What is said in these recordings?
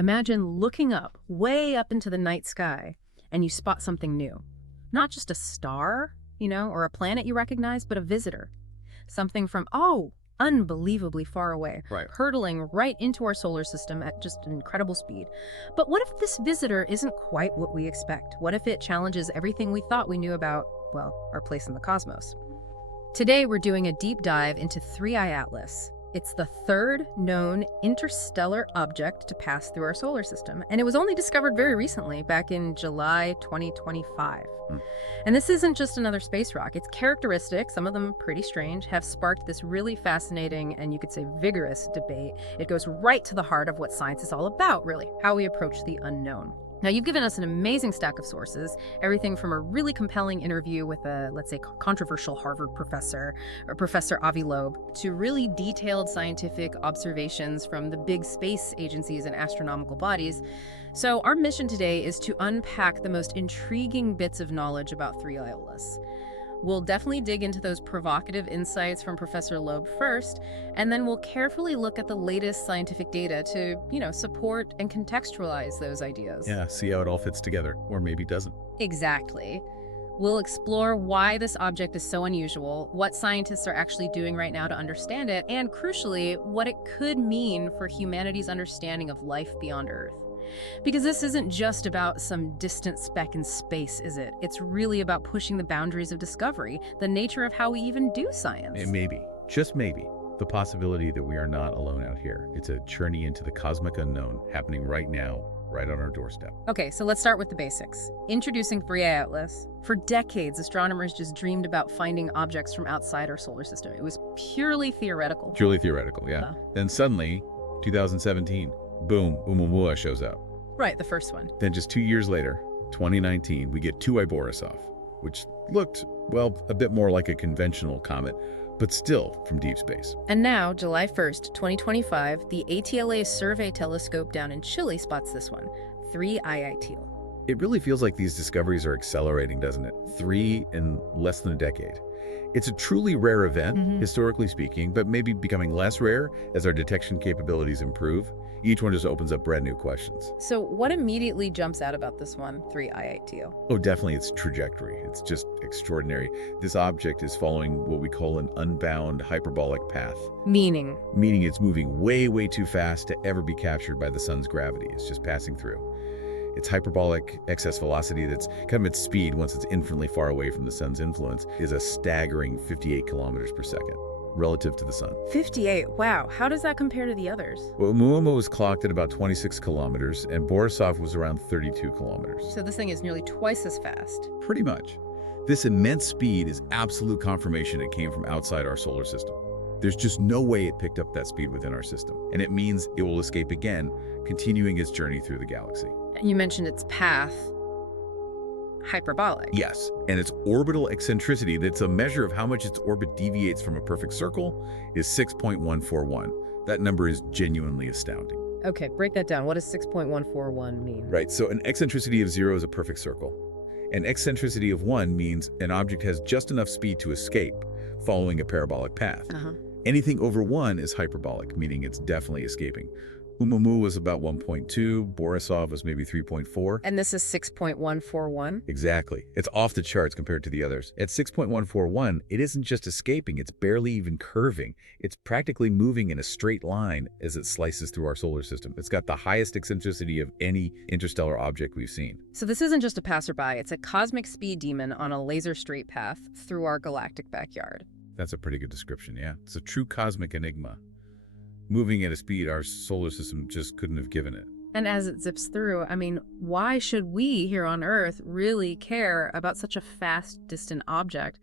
Imagine looking up, way up into the night sky, and you spot something new. Not just a star, or a planet you recognize, but a visitor. Something from, unbelievably far away, Right. hurtling right into our solar system at just an incredible speed. But what if this visitor isn't quite what we expect? What if it challenges everything we thought we knew about, our place in the cosmos? Today, we're doing a deep dive into 3I Atlas. It's the third known interstellar object to pass through our solar system, and it was only discovered very recently, back in July 2025. And this isn't just another space rock. Its characteristics, some of them pretty strange, have sparked this really fascinating and you could say vigorous debate. It goes right to the heart of what science is all about, really, how we approach the unknown. Now, you've given us an amazing stack of sources, everything from a really compelling interview with a, let's say, controversial Harvard professor, or Professor Avi Loeb, to really detailed scientific observations from the big space agencies and astronomical bodies. So our mission today is to unpack the most intriguing bits of knowledge about 3I Atlas. We'll definitely dig into those provocative insights from Professor Loeb first, and then we'll carefully look at the latest scientific data to, support and contextualize those ideas. Yeah, see how it all fits together, or maybe doesn't. Exactly. We'll explore why this object is so unusual, what scientists are actually doing right now to understand it, and crucially, what it could mean for humanity's understanding of life beyond Earth. Because this isn't just about some distant speck in space, is it? It's really about pushing the boundaries of discovery, the nature of how we even do science. And maybe, just maybe, the possibility that we are not alone out here. It's a journey into the cosmic unknown happening right now, right on our doorstep. Okay, so let's start with the basics. Introducing 3I Atlas. For decades, astronomers just dreamed about finding objects from outside our solar system. It was purely theoretical. Purely theoretical, yeah. Then suddenly, 2017, boom, Oumuamua shows up. Right, the first one. Then just 2 years later, 2019, we get 2I Borisov, which looked, a bit more like a conventional comet, but still from deep space. And now, July 1st, 2025, the ATLA Survey Telescope down in Chile spots this one, 3I Teal. It really feels like these discoveries are accelerating, doesn't it? 3 in less than a decade. It's a truly rare event, historically speaking, but maybe becoming less rare as our detection capabilities improve. Each one just opens up brand new questions. So what immediately jumps out about this one, 3I Teal? Oh, definitely its trajectory. It's just extraordinary. This object is following what we call an unbound hyperbolic path. Meaning? Meaning it's moving way, way too fast to ever be captured by the sun's gravity. It's just passing through. Its hyperbolic excess velocity that's kind of its speed once it's infinitely far away from the sun's influence is a staggering 58 kilometers per second relative to the sun. 58, wow. How does that compare to the others? Well, Oumuamua was clocked at about 26 kilometers and Borisov was around 32 kilometers. So this thing is nearly twice as fast. Pretty much. This immense speed is absolute confirmation it came from outside our solar system. There's just no way it picked up that speed within our system, and it means it will escape again, continuing its journey through the galaxy. You mentioned its path. Hyperbolic. Yes, and its orbital eccentricity, that's a measure of how much its orbit deviates from a perfect circle, is 6.141. That number is genuinely astounding. Okay, break that down. What does 6.141 mean? Right, so an eccentricity of 0 is a perfect circle. An eccentricity of 1 means an object has just enough speed to escape, following a parabolic path. Anything over 1 is hyperbolic, meaning it's definitely escaping. Oumuamua was about 1.2, Borisov was maybe 3.4. And this is 6.141? Exactly. It's off the charts compared to the others. At 6.141, it isn't just escaping, it's barely even curving. It's practically moving in a straight line as it slices through our solar system. It's got the highest eccentricity of any interstellar object we've seen. So this isn't just a passerby, it's a cosmic speed demon on a laser straight path through our galactic backyard. That's a pretty good description, yeah. It's a true cosmic enigma. Moving at a speed our solar system just couldn't have given it. And as it zips through, why should we here on Earth really care about such a fast, distant object?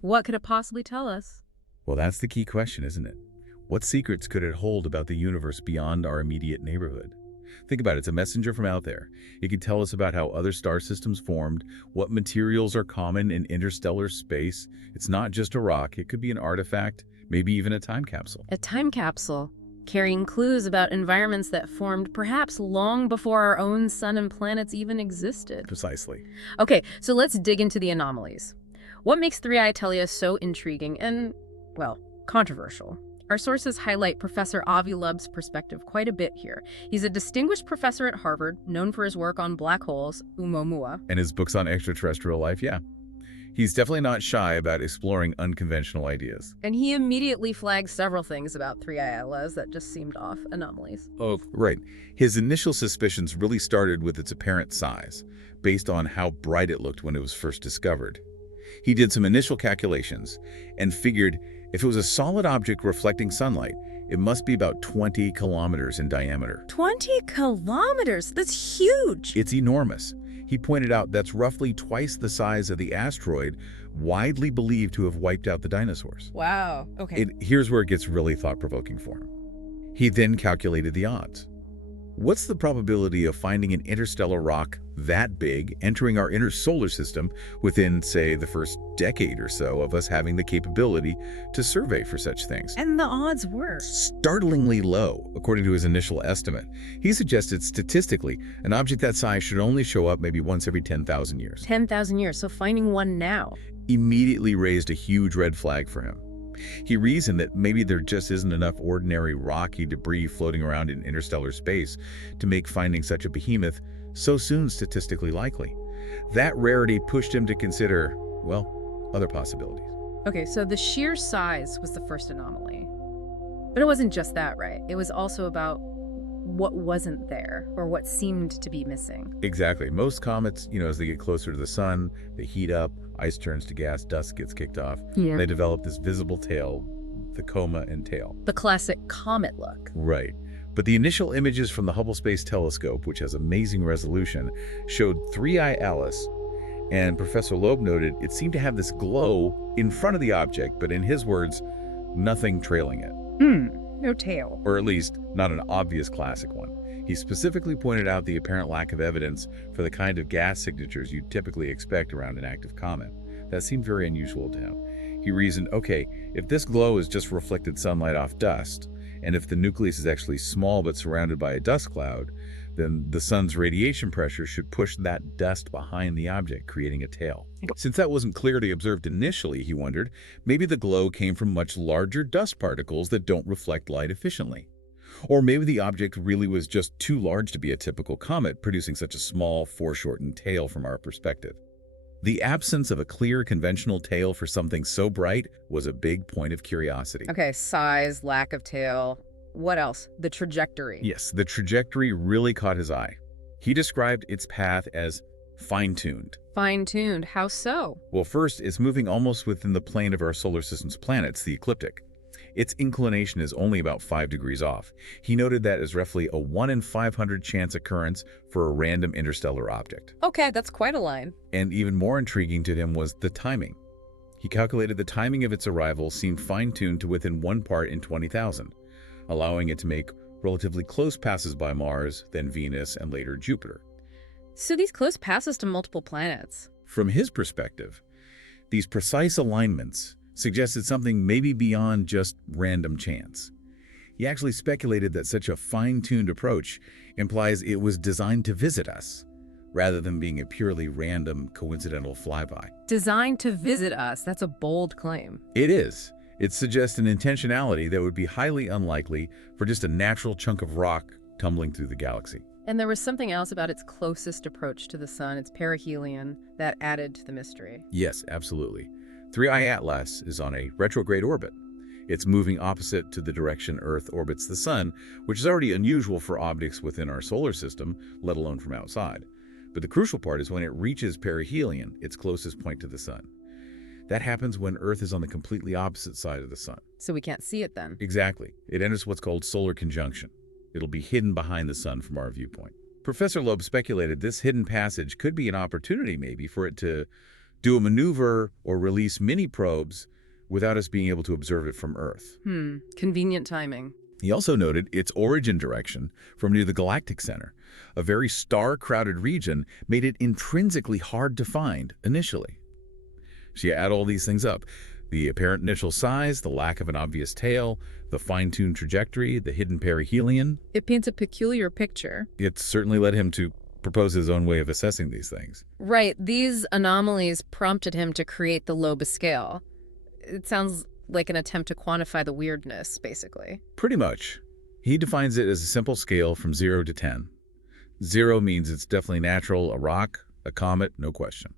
What could it possibly tell us? Well, that's the key question, isn't it? What secrets could it hold about the universe beyond our immediate neighborhood? Think about it. It's a messenger from out there. It could tell us about how other star systems formed, what materials are common in interstellar space. It's not just a rock. It could be an artifact, maybe even a time capsule. A time capsule? Carrying clues about environments that formed perhaps long before our own sun and planets even existed. Precisely. Okay, so let's dig into the anomalies. What makes 3I Telia so intriguing and, controversial? Our sources highlight Professor Avi Loeb's perspective quite a bit here. He's a distinguished professor at Harvard, known for his work on black holes, Oumuamua. And his books on extraterrestrial life, yeah. He's definitely not shy about exploring unconventional ideas. And he immediately flagged several things about 3I that just seemed off, anomalies. Oh, right. His initial suspicions really started with its apparent size, based on how bright it looked when it was first discovered. He did some initial calculations and figured if it was a solid object reflecting sunlight, it must be about 20 kilometers in diameter. 20 kilometers? That's huge! It's enormous. He pointed out that's roughly twice the size of the asteroid widely believed to have wiped out the dinosaurs. Wow, okay. Here's where it gets really thought-provoking for him. He then calculated the odds. What's the probability of finding an interstellar rock that big entering our inner solar system within, say, the first decade or so of us having the capability to survey for such things? And the odds were? Startlingly low, according to his initial estimate. He suggested statistically, an object that size should only show up maybe once every 10,000 years. 10,000 years, so finding one now Immediately raised a huge red flag for him. He reasoned that maybe there just isn't enough ordinary rocky debris floating around in interstellar space to make finding such a behemoth so soon statistically likely. That rarity pushed him to consider, well, other possibilities. Okay, so the sheer size was the first anomaly. But it wasn't just that, right? It was also about what wasn't there, or what seemed to be missing. Exactly. Most comets, as they get closer to the sun, they heat up, ice turns to gas, dust gets kicked off. Yeah. They develop this visible tail, the coma and tail. The classic comet look. Right. But the initial images from the Hubble Space Telescope, which has amazing resolution, showed 3I Alice, and Professor Loeb noted it seemed to have this glow in front of the object, but in his words, nothing trailing it. No tail. Or at least, not an obvious classic one. He specifically pointed out the apparent lack of evidence for the kind of gas signatures you'd typically expect around an active comet. That seemed very unusual to him. He reasoned, okay, if this glow is just reflected sunlight off dust, and if the nucleus is actually small but surrounded by a dust cloud, then the sun's radiation pressure should push that dust behind the object, creating a tail. Since that wasn't clearly observed initially, he wondered, maybe the glow came from much larger dust particles that don't reflect light efficiently. Or maybe the object really was just too large to be a typical comet, producing such a small, foreshortened tail from our perspective. The absence of a clear, conventional tail for something so bright was a big point of curiosity. Okay, size, lack of tail. What else? The trajectory. Yes, the trajectory really caught his eye. He described its path as fine-tuned. Fine-tuned? How so? Well, first, it's moving almost within the plane of our solar system's planets, the ecliptic. Its inclination is only about 5 degrees off. He noted that as roughly a 1 in 500 chance occurrence for a random interstellar object. Okay, that's quite a line. And even more intriguing to him was the timing. He calculated the timing of its arrival seemed fine-tuned to within 1 part in 20,000, allowing it to make relatively close passes by Mars, then Venus, and later Jupiter. So these close passes to multiple planets. From his perspective, these precise alignments suggested something maybe beyond just random chance. He actually speculated that such a fine-tuned approach implies it was designed to visit us, rather than being a purely random, coincidental flyby. Designed to visit us, that's a bold claim. It is. It suggests an intentionality that would be highly unlikely for just a natural chunk of rock tumbling through the galaxy. And there was something else about its closest approach to the sun, its perihelion, that added to the mystery. Yes, absolutely. 3I Atlas is on a retrograde orbit. It's moving opposite to the direction Earth orbits the sun, which is already unusual for objects within our solar system, let alone from outside. But the crucial part is when it reaches perihelion, its closest point to the sun. That happens when Earth is on the completely opposite side of the sun. So we can't see it then. Exactly. It enters what's called solar conjunction. It'll be hidden behind the sun from our viewpoint. Professor Loeb speculated this hidden passage could be an opportunity maybe for it to do a maneuver or release mini probes without us being able to observe it from Earth. Convenient timing. He also noted its origin direction from near the galactic center. A very star-crowded region made it intrinsically hard to find initially. So you add all these things up. The apparent initial size, the lack of an obvious tail, the fine-tuned trajectory, the hidden perihelion. It paints a peculiar picture. It certainly led him to propose his own way of assessing these things. Right. These anomalies prompted him to create the Loeb scale. It sounds like an attempt to quantify the weirdness, basically. Pretty much. He defines it as a simple scale from 0 to 10. 0 means it's definitely natural, a rock, a comet, no question.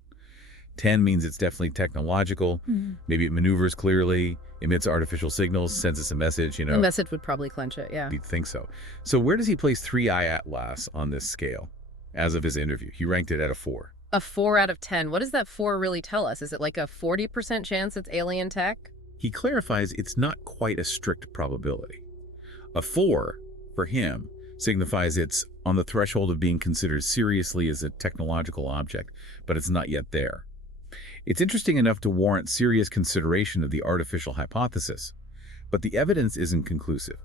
10 means it's definitely technological. Maybe it maneuvers clearly, emits artificial signals, sends us a message, The message would probably clench it, yeah. You'd think so. So where does he place 3I Atlas on this scale? As of his interview, he ranked it at a 4. A 4 out of 10. What does that 4 really tell us? Is it like a 40% chance it's alien tech? He clarifies it's not quite a strict probability. A 4, for him, signifies it's on the threshold of being considered seriously as a technological object, but it's not yet there. It's interesting enough to warrant serious consideration of the artificial hypothesis, but the evidence isn't conclusive.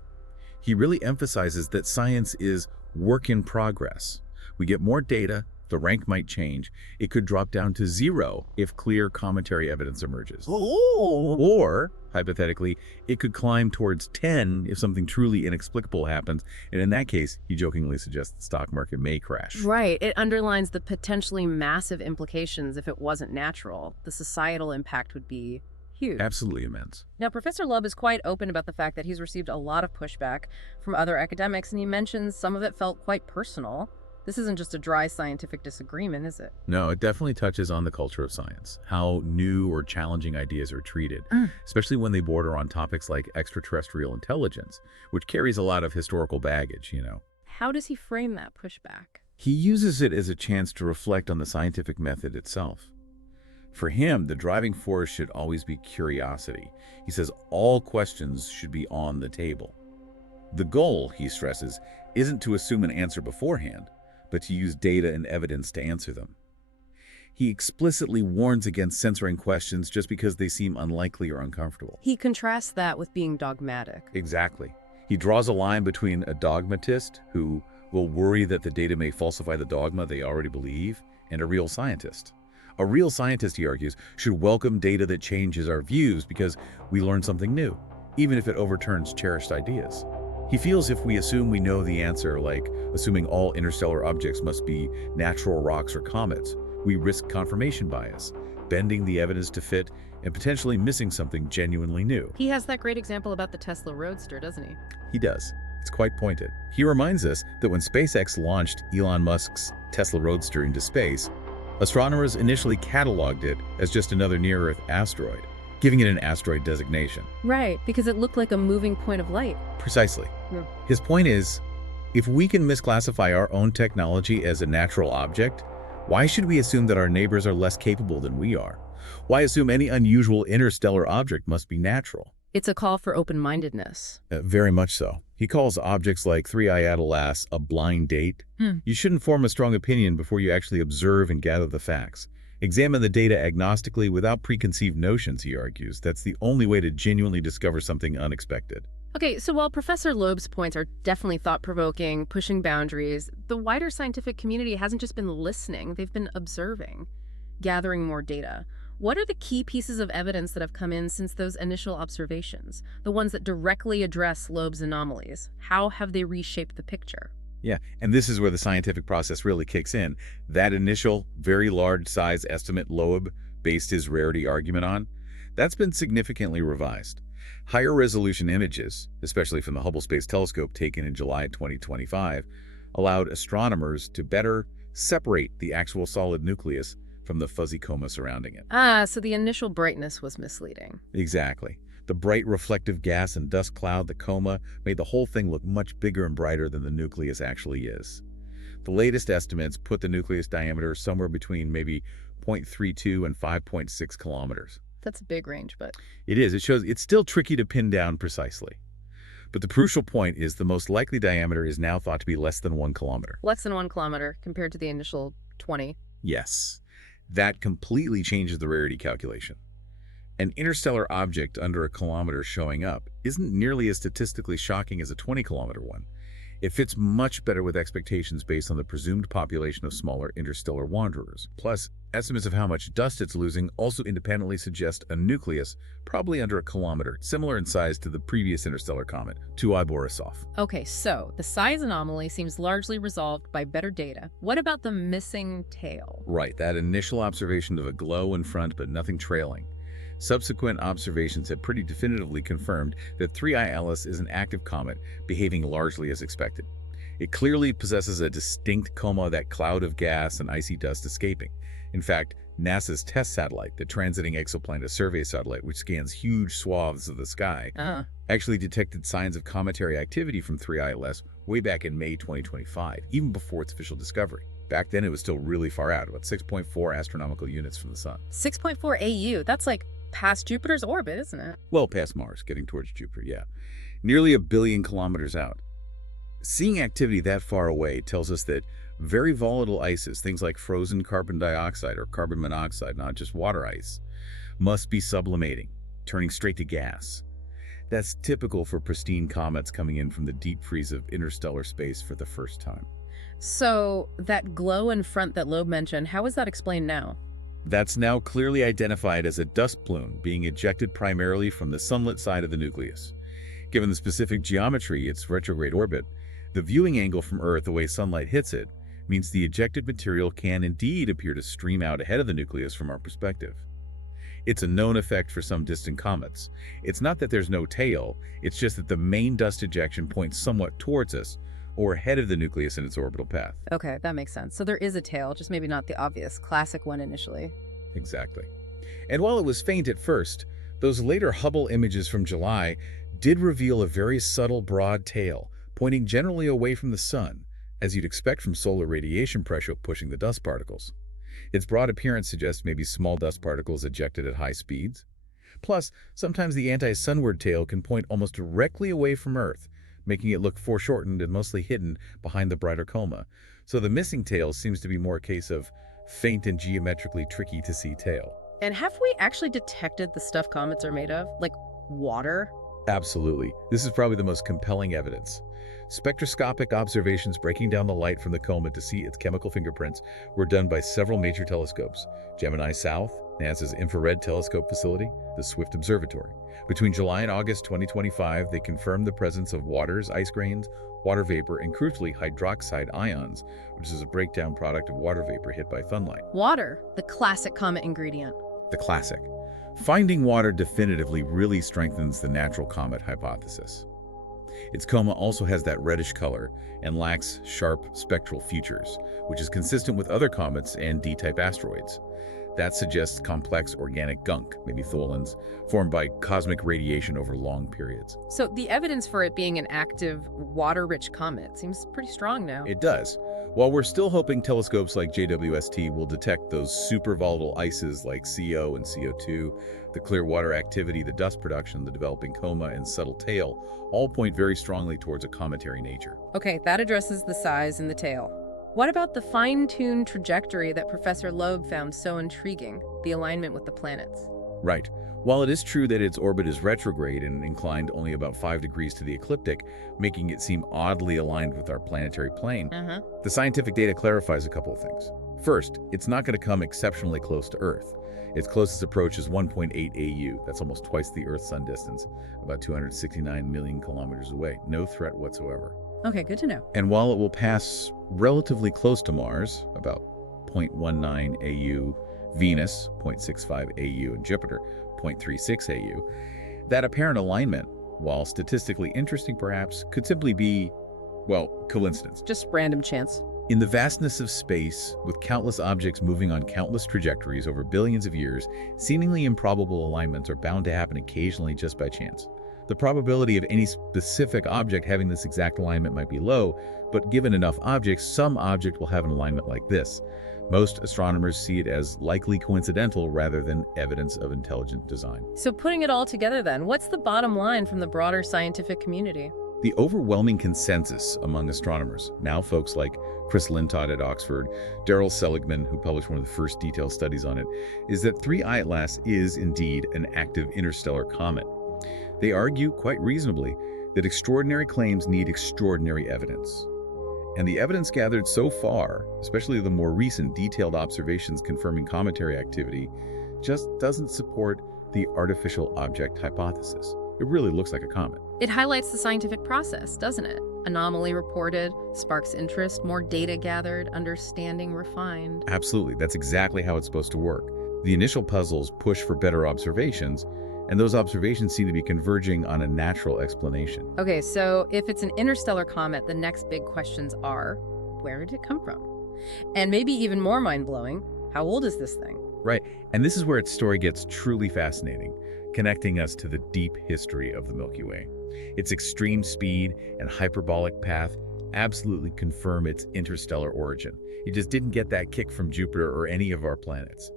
He really emphasizes that science is work in progress. We get more data, the rank might change. It could drop down to 0 if clear cometary evidence emerges. Or, hypothetically, it could climb towards 10 if something truly inexplicable happens, and in that case, he jokingly suggests the stock market may crash. Right. It underlines the potentially massive implications if it wasn't natural. The societal impact would be huge. Absolutely immense. Now, Professor Loeb is quite open about the fact that he's received a lot of pushback from other academics, and he mentions some of it felt quite personal. This isn't just a dry scientific disagreement, is it? No, it definitely touches on the culture of science, how new or challenging ideas are treated, especially when they border on topics like extraterrestrial intelligence, which carries a lot of historical baggage, How does he frame that pushback? He uses it as a chance to reflect on the scientific method itself. For him, the driving force should always be curiosity. He says all questions should be on the table. The goal, he stresses, isn't to assume an answer beforehand, but to use data and evidence to answer them. He explicitly warns against censoring questions just because they seem unlikely or uncomfortable. He contrasts that with being dogmatic. Exactly. He draws a line between a dogmatist, who will worry that the data may falsify the dogma they already believe, and a real scientist. A real scientist, he argues, should welcome data that changes our views because we learn something new, even if it overturns cherished ideas. He feels if we assume we know the answer, like assuming all interstellar objects must be natural rocks or comets, we risk confirmation bias, bending the evidence to fit, and potentially missing something genuinely new. He has that great example about the Tesla Roadster, doesn't he? He does. It's quite pointed. He reminds us that when SpaceX launched Elon Musk's Tesla Roadster into space, astronomers initially cataloged it as just another near-Earth asteroid, giving it an asteroid designation. Right, because it looked like a moving point of light. Precisely. His point is, if we can misclassify our own technology as a natural object, why should we assume that our neighbors are less capable than we are? Why assume any unusual interstellar object must be natural? It's a call for open-mindedness. Very much so. He calls objects like 3I Atlas a blind date. You shouldn't form a strong opinion before you actually observe and gather the facts. Examine the data agnostically without preconceived notions, he argues. That's the only way to genuinely discover something unexpected. Okay, so while Professor Loeb's points are definitely thought-provoking, pushing boundaries, the wider scientific community hasn't just been listening, they've been observing, gathering more data. What are the key pieces of evidence that have come in since those initial observations, the ones that directly address Loeb's anomalies? How have they reshaped the picture? Yeah, and this is where the scientific process really kicks in. That initial, very large size estimate Loeb based his rarity argument on, that's been significantly revised. Higher resolution images, especially from the Hubble Space Telescope taken in July 2025, allowed astronomers to better separate the actual solid nucleus from the fuzzy coma surrounding it. So the initial brightness was misleading. Exactly. The bright reflective gas and dust cloud, the coma, made the whole thing look much bigger and brighter than the nucleus actually is. The latest estimates put the nucleus diameter somewhere between maybe 0.32 and 5.6 kilometers. That's a big range, but... It is. It shows it's still tricky to pin down precisely. But the crucial point is the most likely diameter is now thought to be less than 1 kilometer. Less than 1 kilometer compared to the initial 20. Yes. That completely changes the rarity calculation. An interstellar object under 1 kilometer showing up isn't nearly as statistically shocking as a 20-kilometer one. It fits much better with expectations based on the presumed population of smaller interstellar wanderers. Plus, estimates of how much dust it's losing also independently suggest a nucleus probably under 1 kilometer, similar in size to the previous interstellar comet, 2I Borisov. Okay, so the size anomaly seems largely resolved by better data. What about the missing tail? Right, that initial observation of a glow in front but nothing trailing. Subsequent observations have pretty definitively confirmed that 3I Alice is an active comet behaving largely as expected. It clearly possesses a distinct coma, that cloud of gas and icy dust escaping. In fact, NASA's TESS satellite, the Transiting Exoplanet Survey satellite, which scans huge swaths of the sky, actually detected signs of cometary activity from 3I Alice way back in May 2025, even before its official discovery. Back then, it was still really far out, about 6.4 astronomical units from the sun. 6.4 AU, that's like past Jupiter's orbit, isn't it? Well past Mars, getting towards Jupiter, yeah. Nearly 1 billion kilometers out. Seeing activity that far away tells us that very volatile ices, things like frozen carbon dioxide or carbon monoxide, not just water ice, must be sublimating, turning straight to gas. That's typical for pristine comets coming in from the deep freeze of interstellar space for the first time. So that glow in front that Loeb mentioned, how is that explained now? That's now clearly identified as a dust plume being ejected primarily from the sunlit side of the nucleus. Given the specific geometry, its retrograde orbit, the viewing angle from Earth, the way sunlight hits it, means the ejected material can indeed appear to stream out ahead of the nucleus from our perspective. It's a known effect for some distant comets. It's not that there's no tail, it's just that the main dust ejection points somewhat towards us, or ahead of the nucleus in its orbital path. Okay, that makes sense. So there is a tail, just maybe not the obvious classic one initially. Exactly. And while it was faint at first, those later Hubble images from July did reveal a very subtle broad tail, pointing generally away from the sun, as you'd expect from solar radiation pressure pushing the dust particles. Its broad appearance suggests maybe small dust particles ejected at high speeds. Plus, sometimes the anti-sunward tail can point almost directly away from Earth, making it look foreshortened and mostly hidden behind the brighter coma. So the missing tail seems to be more a case of faint and geometrically tricky to see tail. And have we actually detected the stuff comets are made of? Like water? Absolutely. This is probably the most compelling evidence. Spectroscopic observations breaking down the light from the comet to see its chemical fingerprints were done by several major telescopes: Gemini South, NASA's Infrared Telescope Facility, the Swift Observatory. Between July and August 2025, they confirmed the presence of waters, ice grains, water vapor, and crucially hydroxide ions, which is a breakdown product of water vapor hit by sunlight. Water, the classic comet ingredient. The classic. Finding water definitively really strengthens the natural comet hypothesis. Its coma also has that reddish color and lacks sharp spectral features, which is consistent with other comets and D-type asteroids. That suggests complex organic gunk, maybe tholins, formed by cosmic radiation over long periods. So the evidence for it being an active, water-rich comet seems pretty strong now. It does. While we're still hoping telescopes like JWST will detect those super volatile ices like CO and CO2, the clear water activity, the dust production, the developing coma, and subtle tail, all point very strongly towards a cometary nature. Okay, that addresses the size and the tail. What about the fine-tuned trajectory that Professor Loeb found so intriguing, the alignment with the planets? Right. While it is true that its orbit is retrograde and inclined only about 5 degrees to the ecliptic, making it seem oddly aligned with our planetary plane, the scientific data clarifies a couple of things. First, it's not going to come exceptionally close to Earth. Its closest approach is 1.8 AU. That's almost twice the Earth-Sun distance, about 269 million kilometers away. No threat whatsoever. Okay, good to know. And while it will pass relatively close to Mars, about 0.19 AU, Venus, 0.65 AU, and Jupiter, 0.36 AU, that apparent alignment, while statistically interesting perhaps, could simply be, well, coincidence. Just random chance. In the vastness of space, with countless objects moving on countless trajectories over billions of years, seemingly improbable alignments are bound to happen occasionally just by chance. The probability of any specific object having this exact alignment might be low, but given enough objects, some object will have an alignment like this. Most astronomers see it as likely coincidental rather than evidence of intelligent design. So putting it all together then, what's the bottom line from the broader scientific community? The overwhelming consensus among astronomers, now folks like Chris Lintott at Oxford, Daryl Seligman, who published one of the first detailed studies on it, is that 3I Atlas is indeed an active interstellar comet. They argue, quite reasonably, that extraordinary claims need extraordinary evidence. And the evidence gathered so far, especially the more recent detailed observations confirming cometary activity, just doesn't support the artificial object hypothesis. It really looks like a comet. It highlights the scientific process, doesn't it? Anomaly reported, sparks interest, more data gathered, understanding refined. Absolutely. That's exactly how it's supposed to work. The initial puzzles push for better observations, and those observations seem to be converging on a natural explanation. Okay, so if it's an interstellar comet, the next big questions are, where did it come from? And maybe even more mind-blowing, how old is this thing? Right, and this is where its story gets truly fascinating, connecting us to the deep history of the Milky Way. Its extreme speed and hyperbolic path absolutely confirm its interstellar origin. It just didn't get that kick from Jupiter or any of our planets.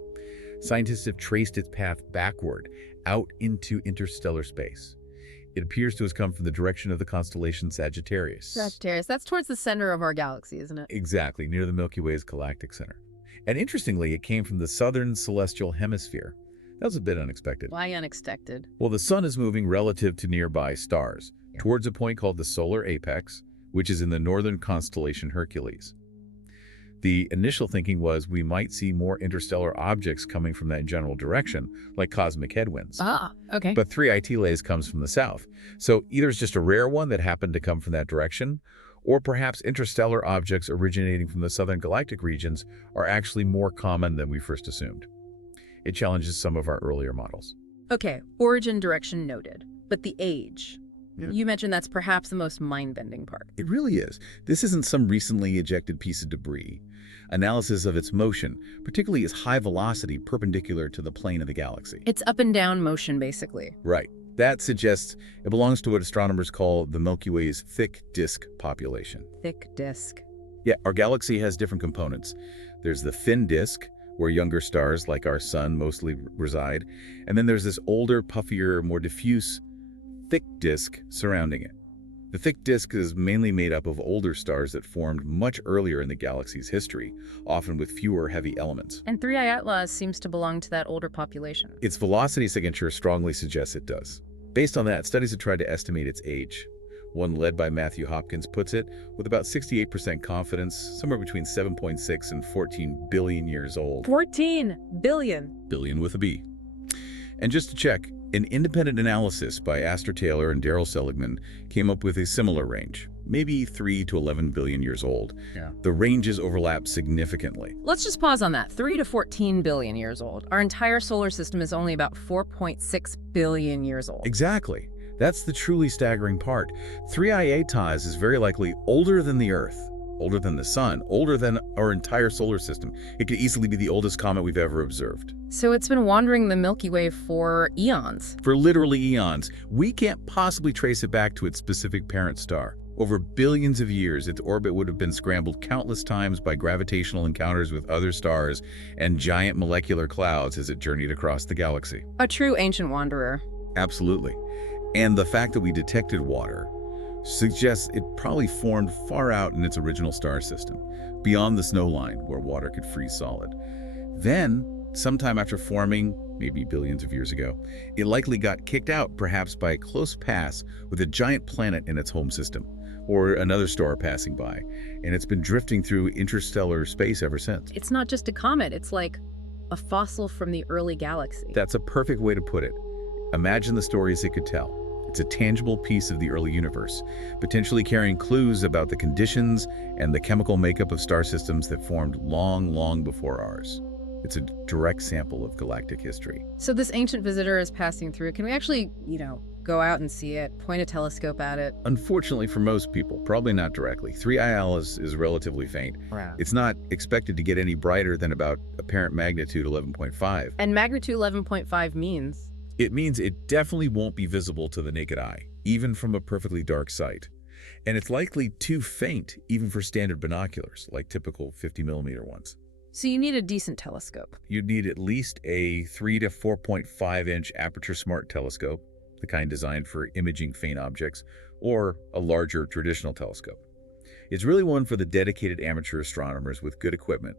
Scientists have traced its path backward, out into interstellar space. It appears to have come from the direction of the constellation Sagittarius. Sagittarius, that's towards the center of our galaxy, isn't it? Exactly, near the Milky Way's galactic center. And interestingly, it came from the southern celestial hemisphere. That was a bit unexpected. Why unexpected? Well, the sun is moving relative to nearby stars, towards a point called the solar apex, which is in the northern constellation Hercules. The initial thinking was we might see more interstellar objects coming from that general direction, like cosmic headwinds. Ah, okay. But 3I Tyches comes from the south. So either it's just a rare one that happened to come from that direction, or perhaps interstellar objects originating from the southern galactic regions are actually more common than we first assumed. It challenges some of our earlier models. Okay, origin direction noted. But the age. Yeah. You mentioned that's perhaps the most mind-bending part. It really is. This isn't some recently ejected piece of debris. Analysis of its motion, particularly its high velocity perpendicular to the plane of the galaxy. It's up and down motion, basically. Right. That suggests it belongs to what astronomers call the Milky Way's thick disk population. Thick disk. Yeah, our galaxy has different components. There's the thin disk, where younger stars like our sun mostly reside, and then there's this older, puffier, more diffuse, thick disk surrounding it. The thick disk is mainly made up of older stars that formed much earlier in the galaxy's history, often with fewer heavy elements. And 3I Atlas seems to belong to that older population. Its velocity signature strongly suggests it does. Based on that, studies have tried to estimate its age. One led by Matthew Hopkins puts it with about 68% confidence, somewhere between 7.6 and 14 billion years old. 14 billion. Billion with a B. And just to check, an independent analysis by Astor Taylor and Daryl Seligman came up with a similar range, maybe 3 to 11 billion years old. Yeah. The ranges overlap significantly. Let's just pause on that. 3 to 14 billion years old. Our entire solar system is only about 4.6 billion years old. Exactly. That's the truly staggering part. 3I Atlas is very likely older than the Earth, older than the Sun, older than our entire solar system. It could easily be the oldest comet we've ever observed. So it's been wandering the Milky Way for eons. For literally eons, we can't possibly trace it back to its specific parent star. Over billions of years, its orbit would have been scrambled countless times by gravitational encounters with other stars and giant molecular clouds as it journeyed across the galaxy. A true ancient wanderer. Absolutely. And the fact that we detected water suggests it probably formed far out in its original star system, beyond the snow line where water could freeze solid. Then, sometime after forming, maybe billions of years ago, it likely got kicked out, perhaps by a close pass with a giant planet in its home system, or another star passing by, and it's been drifting through interstellar space ever since. It's not just a comet, it's like a fossil from the early galaxy. That's a perfect way to put it. Imagine the stories it could tell. It's a tangible piece of the early universe, potentially carrying clues about the conditions and the chemical makeup of star systems that formed long, long before ours. It's a direct sample of galactic history. So this ancient visitor is passing through. Can we actually, go out and see it, point a telescope at it? Unfortunately for most people, probably not directly. 3I is relatively faint. Wow. It's not expected to get any brighter than about apparent magnitude 11.5. And magnitude 11.5 means? It means it definitely won't be visible to the naked eye, even from a perfectly dark site. And it's likely too faint, even for standard binoculars, like typical 50mm ones. So you need a decent telescope. You'd need at least a 3 to 4.5-inch aperture smart telescope, the kind designed for imaging faint objects, or a larger traditional telescope. It's really one for the dedicated amateur astronomers with good equipment,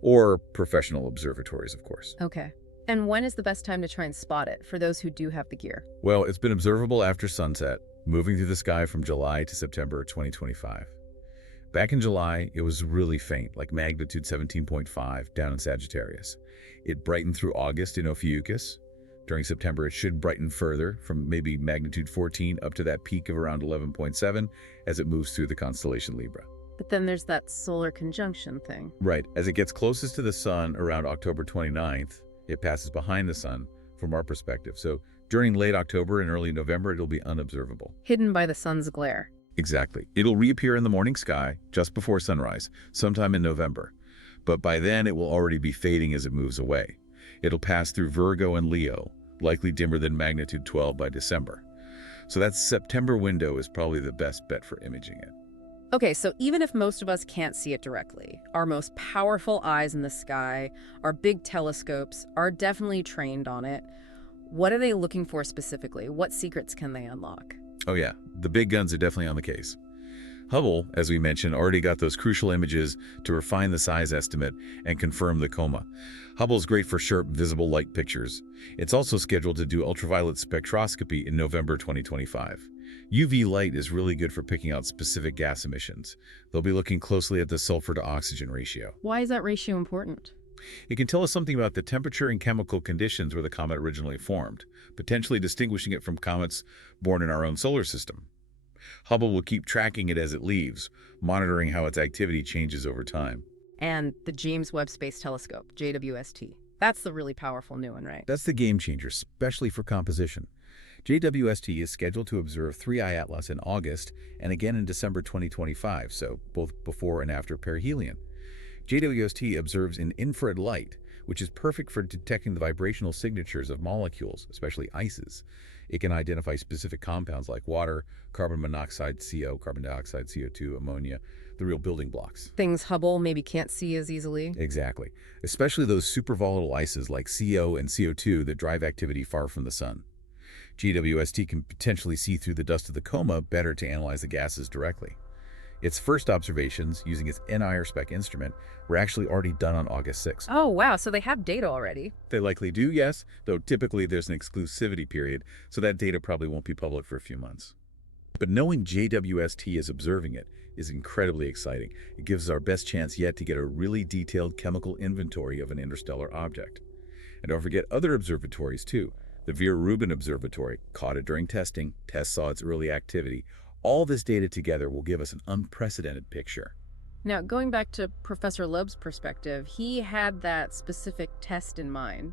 or professional observatories, of course. Okay. And when is the best time to try and spot it for those who do have the gear? Well, it's been observable after sunset, moving through the sky from July to September 2025. Back in July, it was really faint, like magnitude 17.5 down in Sagittarius. It brightened through August in Ophiuchus. During September, it should brighten further, from maybe magnitude 14 up to that peak of around 11.7 as it moves through the constellation Libra. But then there's that solar conjunction thing. Right. As it gets closest to the sun around October 29th, It passes behind the sun from our perspective. So during late October and early November, it'll be unobservable. Hidden by the sun's glare. Exactly. It'll reappear in the morning sky just before sunrise, sometime in November. But by then, it will already be fading as it moves away. It'll pass through Virgo and Leo, likely dimmer than magnitude 12 by December. So that September window is probably the best bet for imaging it. Okay, so even if most of us can't see it directly, our most powerful eyes in the sky, our big telescopes, are definitely trained on it. What are they looking for specifically? What secrets can they unlock? Oh yeah, the big guns are definitely on the case. Hubble, as we mentioned, already got those crucial images to refine the size estimate and confirm the coma. Hubble's great for sharp, visible light pictures. It's also scheduled to do ultraviolet spectroscopy in November 2025. UV light is really good for picking out specific gas emissions. They'll be looking closely at the sulfur to oxygen ratio. Why is that ratio important? It can tell us something about the temperature and chemical conditions where the comet originally formed, potentially distinguishing it from comets born in our own solar system. Hubble will keep tracking it as it leaves, monitoring how its activity changes over time. And the James Webb Space Telescope, JWST. That's the really powerful new one, right? That's the game changer, especially for composition. JWST is scheduled to observe 3I Atlas in August and again in December 2025, so both before and after perihelion. JWST observes in infrared light, which is perfect for detecting the vibrational signatures of molecules, especially ices. It can identify specific compounds like water, carbon monoxide, CO, carbon dioxide, CO2, ammonia, the real building blocks. Things Hubble maybe can't see as easily. Exactly. Especially those super volatile ices like CO and CO2 that drive activity far from the sun. JWST can potentially see through the dust of the coma better to analyze the gases directly. Its first observations, using its NIR-SPEC instrument, were actually already done on August 6th. Oh, wow, so they have data already. They likely do, yes, though typically there's an exclusivity period, so that data probably won't be public for a few months. But knowing JWST is observing it is incredibly exciting. It gives us our best chance yet to get a really detailed chemical inventory of an interstellar object. And don't forget other observatories, too. The Vera-Rubin Observatory caught it during testing, tests saw its early activity. All this data together will give us an unprecedented picture. Now, going back to Professor Loeb's perspective, he had that specific test in mind,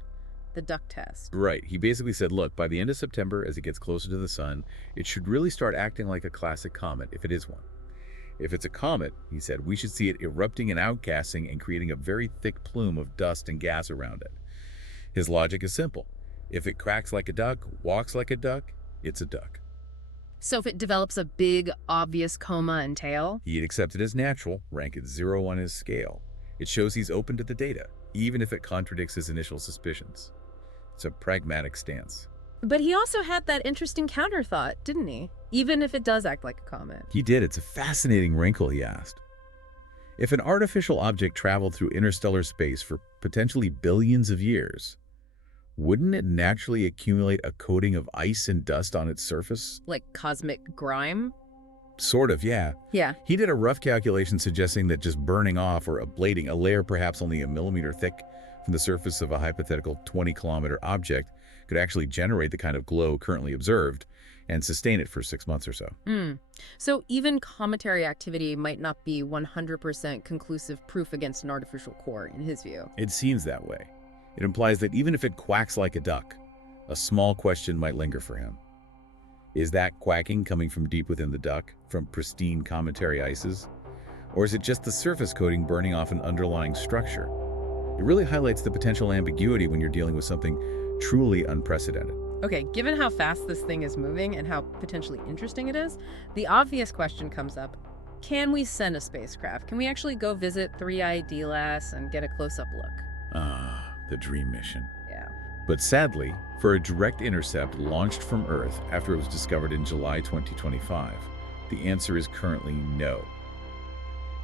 the duck test. Right. He basically said, look, by the end of September, as it gets closer to the sun, it should really start acting like a classic comet, if it is one. If it's a comet, he said, we should see it erupting and outgassing and creating a very thick plume of dust and gas around it. His logic is simple. If it cracks like a duck, walks like a duck, it's a duck. So if it develops a big, obvious coma and tail? He'd accept it as natural, rank it 0 on his scale. It shows he's open to the data, even if it contradicts his initial suspicions. It's a pragmatic stance. But he also had that interesting counter thought, didn't he? Even if it does act like a comet. He did. It's a fascinating wrinkle, he asked. If an artificial object traveled through interstellar space for potentially billions of years, wouldn't it naturally accumulate a coating of ice and dust on its surface? Like cosmic grime? Sort of, yeah. Yeah. He did a rough calculation suggesting that just burning off or ablating a layer perhaps only a millimeter thick from the surface of a hypothetical 20-kilometer object could actually generate the kind of glow currently observed and sustain it for 6 months or so. So even cometary activity might not be 100% conclusive proof against an artificial core, in his view. It seems that way. It implies that even if it quacks like a duck, a small question might linger for him. Is that quacking coming from deep within the duck, from pristine cometary ices? Or is it just the surface coating burning off an underlying structure? It really highlights the potential ambiguity when you're dealing with something truly unprecedented. Okay, given how fast this thing is moving and how potentially interesting it is, the obvious question comes up. Can we send a spacecraft? Can we actually go visit 3I DLAS and get a close-up look? The dream mission. Yeah. But sadly, for a direct intercept launched from Earth after it was discovered in July 2025, the answer is currently no.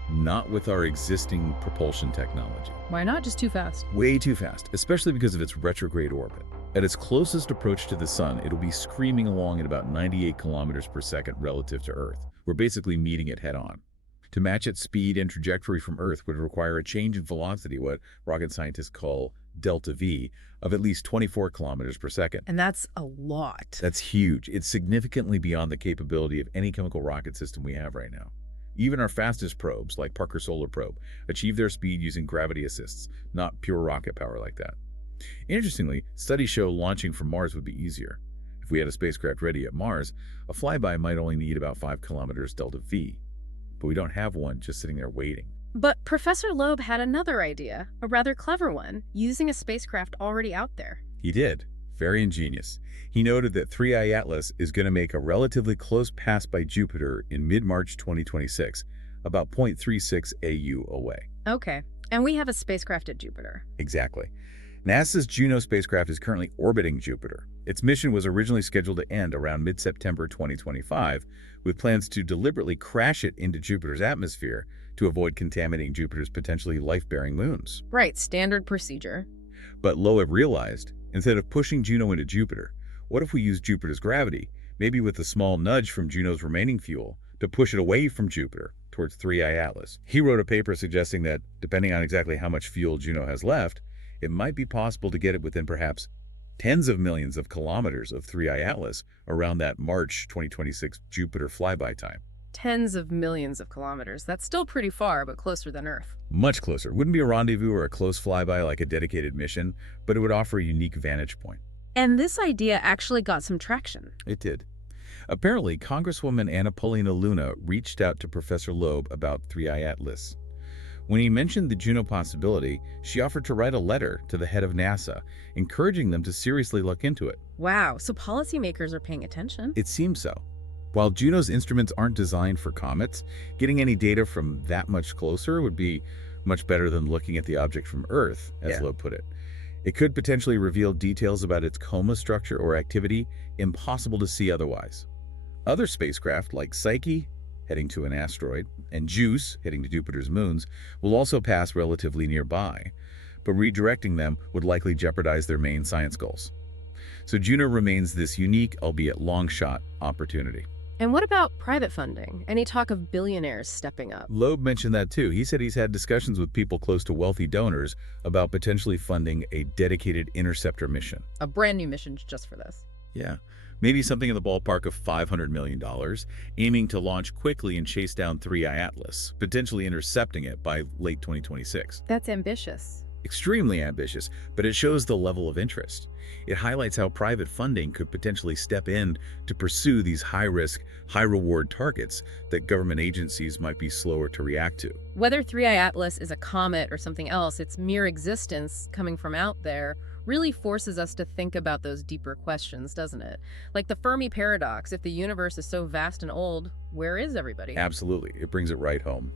Not with our existing propulsion technology. Why not? Just too fast. Way too fast, especially because of its retrograde orbit. At its closest approach to the sun, it'll be screaming along at about 98 kilometers per second relative to Earth. We're basically meeting it head-on. To match its speed and trajectory from Earth would require a change in velocity, what rocket scientists call delta V, of at least 24 kilometers per second. And that's a lot. That's huge. It's significantly beyond the capability of any chemical rocket system we have right now. Even our fastest probes, like Parker Solar Probe, achieve their speed using gravity assists, not pure rocket power like that. Interestingly, studies show launching from Mars would be easier. If we had a spacecraft ready at Mars, a flyby might only need about 5 kilometers delta V. But we don't have one just sitting there waiting. But Professor Loeb had another idea, a rather clever one, using a spacecraft already out there. He did. Very ingenious. He noted that 3I Atlas is going to make a relatively close pass by Jupiter in mid-March 2026, about 0.36 AU away. Okay, and we have a spacecraft at Jupiter. Exactly. NASA's Juno spacecraft is currently orbiting Jupiter. Its mission was originally scheduled to end around mid-September 2025, with plans to deliberately crash it into Jupiter's atmosphere to avoid contaminating Jupiter's potentially life-bearing moons. Right, standard procedure. But Loeb realized, instead of pushing Juno into Jupiter, what if we use Jupiter's gravity, maybe with a small nudge from Juno's remaining fuel, to push it away from Jupiter towards 3I Atlas? He wrote a paper suggesting that, depending on exactly how much fuel Juno has left, it might be possible to get it within perhaps tens of millions of kilometers of 3I Atlas around that March 2026 Jupiter flyby time. Tens of millions of kilometers. That's still pretty far, but closer than Earth. Much closer. Wouldn't be a rendezvous or a close flyby like a dedicated mission, but it would offer a unique vantage point. And this idea actually got some traction. It did. Apparently, Congresswoman Anna Paulina Luna reached out to Professor Loeb about 3I Atlas. When he mentioned the Juno possibility, she offered to write a letter to the head of NASA, encouraging them to seriously look into it. Wow, so policymakers are paying attention? It seems so. While Juno's instruments aren't designed for comets, getting any data from that much closer would be much better than looking at the object from Earth, as Loeb put it. It could potentially reveal details about its coma structure or activity impossible to see otherwise. Other spacecraft, like Psyche, heading to an asteroid, and JUICE, heading to Jupiter's moons, will also pass relatively nearby, but redirecting them would likely jeopardize their main science goals. So Juno remains this unique, albeit long-shot, opportunity. And what about private funding? Any talk of billionaires stepping up? Loeb mentioned that too. He said he's had discussions with people close to wealthy donors about potentially funding a dedicated interceptor mission. A brand new mission just for this. Yeah. Maybe something in the ballpark of $500 million, aiming to launch quickly and chase down 3I Atlas, potentially intercepting it by late 2026. That's ambitious. Extremely ambitious, but it shows the level of interest. It highlights how private funding could potentially step in to pursue these high-risk, high-reward targets that government agencies might be slower to react to. Whether 3I Atlas is a comet or something else, its mere existence coming from out there really forces us to think about those deeper questions, doesn't it? Like the Fermi paradox, if the universe is so vast and old, where is everybody? Absolutely. It brings it right home.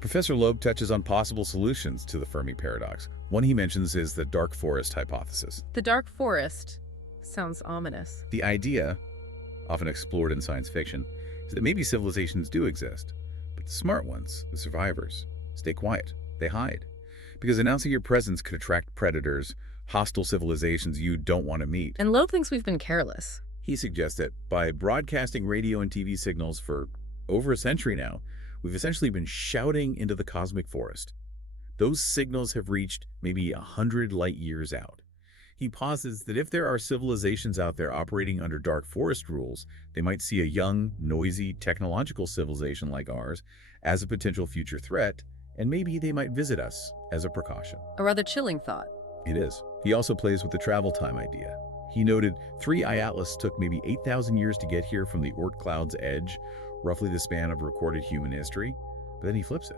Professor Loeb touches on possible solutions to the Fermi paradox. One he mentions is the dark forest hypothesis. The dark forest sounds ominous. The idea, often explored in science fiction, is that maybe civilizations do exist, but the smart ones, the survivors, stay quiet. They hide. Because announcing your presence could attract predators, hostile civilizations you don't want to meet. And Loeb thinks we've been careless. He suggests that by broadcasting radio and TV signals for over a century now, we've essentially been shouting into the cosmic forest. Those signals have reached maybe 100 light years out. He posits that if there are civilizations out there operating under dark forest rules, they might see a young, noisy, technological civilization like ours as a potential future threat, and maybe they might visit us as a precaution. A rather chilling thought. It is. He also plays with the travel time idea. He noted 3I Atlas took maybe 8,000 years to get here from the Oort cloud's edge, roughly the span of recorded human history, but then he flips it.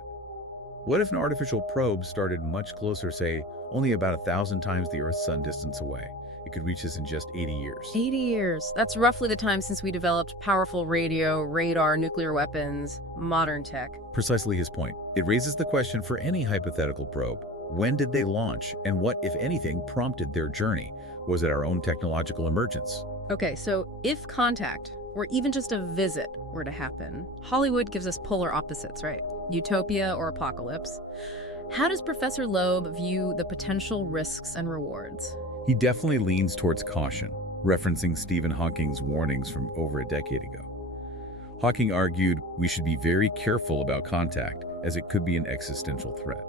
What if an artificial probe started much closer, say, only about 1,000 times the Earth's sun distance away? It could reach us in just 80 years. 80 years. That's roughly the time since we developed powerful radio, radar, nuclear weapons, modern tech. Precisely his point. It raises the question for any hypothetical probe. When did they launch, and what, if anything, prompted their journey? Was it our own technological emergence? Okay, so if contact, or even just a visit, were to happen, Hollywood gives us polar opposites, right? Utopia or apocalypse. How does Professor Loeb view the potential risks and rewards? He definitely leans towards caution, referencing Stephen Hawking's warnings from over a decade ago. Hawking argued we should be very careful about contact, as it could be an existential threat.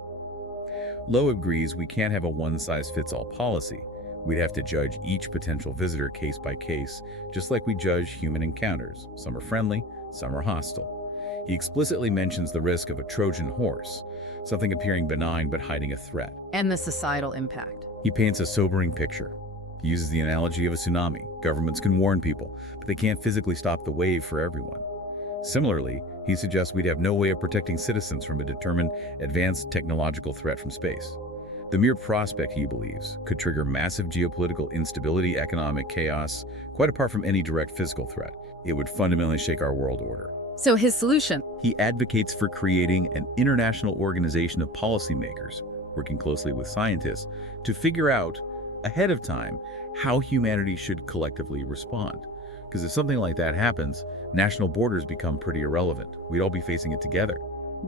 Loeb agrees we can't have a one-size-fits-all policy. We'd have to judge each potential visitor case by case, just like we judge human encounters. Some are friendly, some are hostile. He explicitly mentions the risk of a Trojan horse, something appearing benign but hiding a threat. And the societal impact. He paints a sobering picture. He uses the analogy of a tsunami. Governments can warn people, but they can't physically stop the wave for everyone. Similarly, he suggests we'd have no way of protecting citizens from a determined advanced technological threat from space. The mere prospect, he believes, could trigger massive geopolitical instability, economic chaos, quite apart from any direct physical threat. It would fundamentally shake our world order. So his solution? He advocates for creating an international organization of policymakers, working closely with scientists, to figure out, ahead of time, how humanity should collectively respond. Because if something like that happens, national borders become pretty irrelevant. We'd all be facing it together.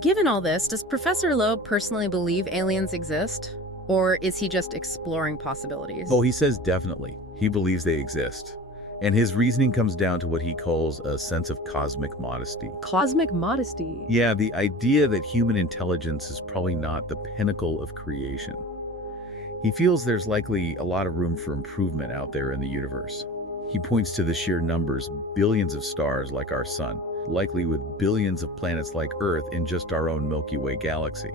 Given all this, does Professor Loeb personally believe aliens exist? Or is he just exploring possibilities? Oh, he says definitely. He believes they exist. And his reasoning comes down to what he calls a sense of cosmic modesty. Cosmic modesty? Yeah, the idea that human intelligence is probably not the pinnacle of creation. He feels there's likely a lot of room for improvement out there in the universe. He points to the sheer numbers, billions of stars like our sun, likely with billions of planets like Earth in just our own Milky Way galaxy.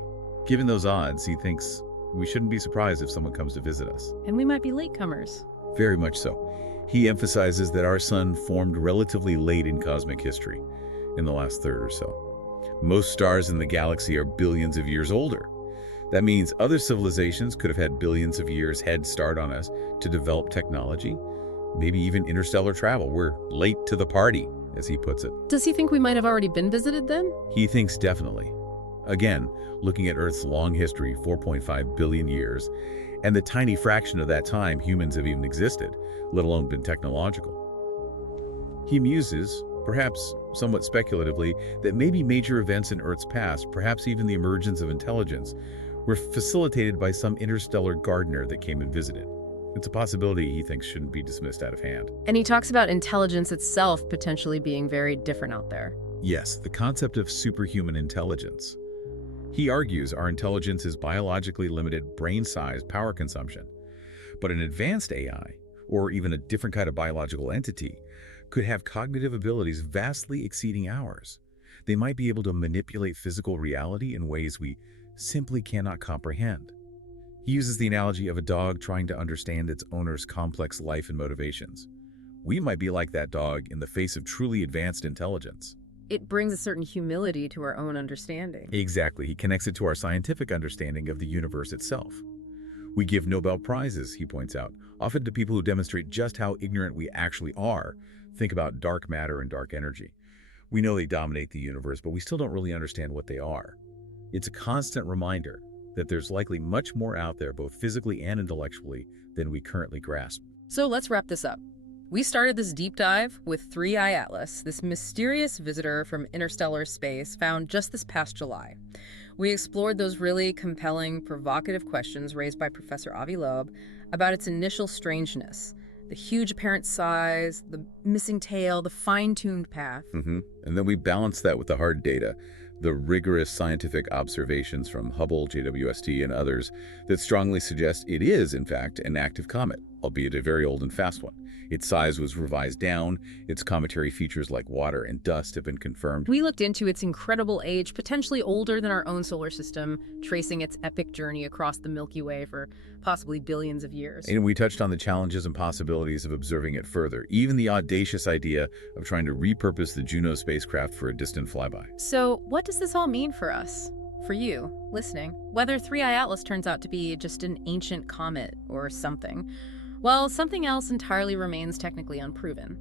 Given those odds, he thinks we shouldn't be surprised if someone comes to visit us. And we might be latecomers. Very much so. He emphasizes that our sun formed relatively late in cosmic history, in the last third or so. Most stars in the galaxy are billions of years older. That means other civilizations could have had billions of years head start on us to develop technology, maybe even interstellar travel. We're late to the party, as he puts it. Does he think we might have already been visited then? He thinks definitely. Again, looking at Earth's long history, 4.5 billion years, and the tiny fraction of that time humans have even existed, let alone been technological. He muses, perhaps somewhat speculatively, that maybe major events in Earth's past, perhaps even the emergence of intelligence, were facilitated by some interstellar gardener that came and visited. It's a possibility he thinks shouldn't be dismissed out of hand. And he talks about intelligence itself potentially being very different out there. Yes, the concept of superhuman intelligence. He argues our intelligence is biologically limited brain size, power consumption. But an advanced AI, or even a different kind of biological entity, could have cognitive abilities vastly exceeding ours. They might be able to manipulate physical reality in ways we simply cannot comprehend. He uses the analogy of a dog trying to understand its owner's complex life and motivations. We might be like that dog in the face of truly advanced intelligence. It brings a certain humility to our own understanding. Exactly. He connects it to our scientific understanding of the universe itself. We give Nobel Prizes, he points out, often to people who demonstrate just how ignorant we actually are. Think about dark matter and dark energy. We know they dominate the universe, but we still don't really understand what they are. It's a constant reminder that there's likely much more out there, both physically and intellectually, than we currently grasp. So let's wrap this up. We started this deep dive with 3I Atlas, this mysterious visitor from interstellar space found just this past July. We explored those really compelling, provocative questions raised by Professor Avi Loeb about its initial strangeness, the huge apparent size, the missing tail, the fine-tuned path. And then we balanced that with the hard data, the rigorous scientific observations from Hubble, JWST, and others that strongly suggest it is, in fact, an active comet, albeit a very old and fast one. Its size was revised down, its cometary features like water and dust have been confirmed. We looked into its incredible age, potentially older than our own solar system, tracing its epic journey across the Milky Way for possibly billions of years. And we touched on the challenges and possibilities of observing it further, even the audacious idea of trying to repurpose the Juno spacecraft for a distant flyby. So what does this all mean for us? For you, listening? Whether 3I Atlas turns out to be just an ancient comet or something, well, something else entirely remains technically unproven.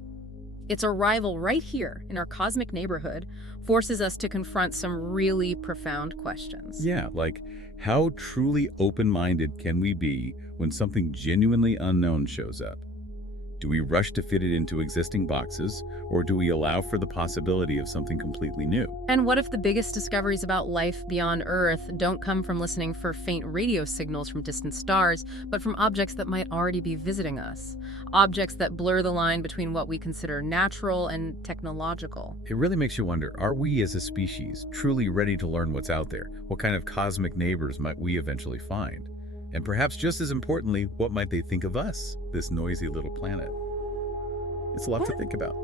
Its arrival right here in our cosmic neighborhood forces us to confront some really profound questions. Yeah, like how truly open-minded can we be when something genuinely unknown shows up? Do we rush to fit it into existing boxes, or do we allow for the possibility of something completely new? And what if the biggest discoveries about life beyond Earth don't come from listening for faint radio signals from distant stars, but from objects that might already be visiting us? Objects that blur the line between what we consider natural and technological. It really makes you wonder, are we as a species truly ready to learn what's out there? What kind of cosmic neighbors might we eventually find? And perhaps just as importantly, what might they think of us, this noisy little planet? It's a lot to think about.